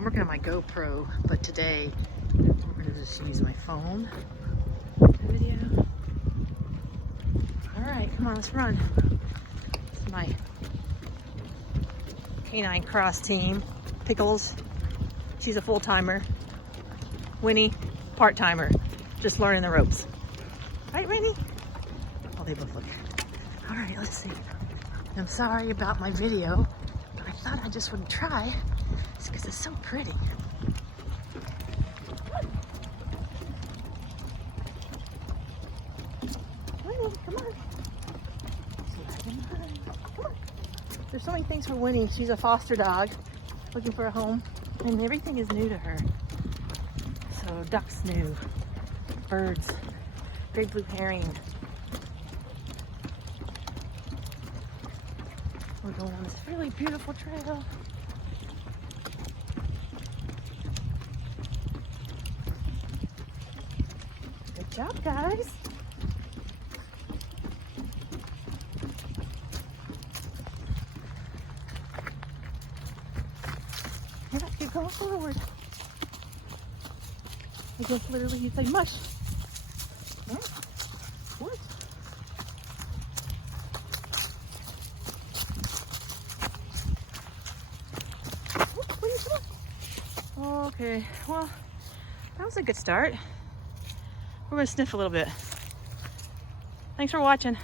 I'm working on my GoPro, but today we're gonna just use my phone for video. All right, come on, let's run. This is my Canicross team. Pickles, she's a full-timer. Winnie, part-timer, just learning the ropes. Right, Winnie? Oh, they both look. All right, let's see. I'm sorry about my video, but I thought I just would try. It's because it's so pretty. Winnie, come on. See if I can find. Come on. There's so many things for Winnie. She's a foster dog, looking for a home, and everything is new to her. So ducks new, birds, great blue herring. We're going on this really beautiful trail. Good job, guys. You have to keep going forward. I just literally use like mush. Yeah. What? Okay, well, that was a good start. We're gonna sniff a little bit. Thanks for watching.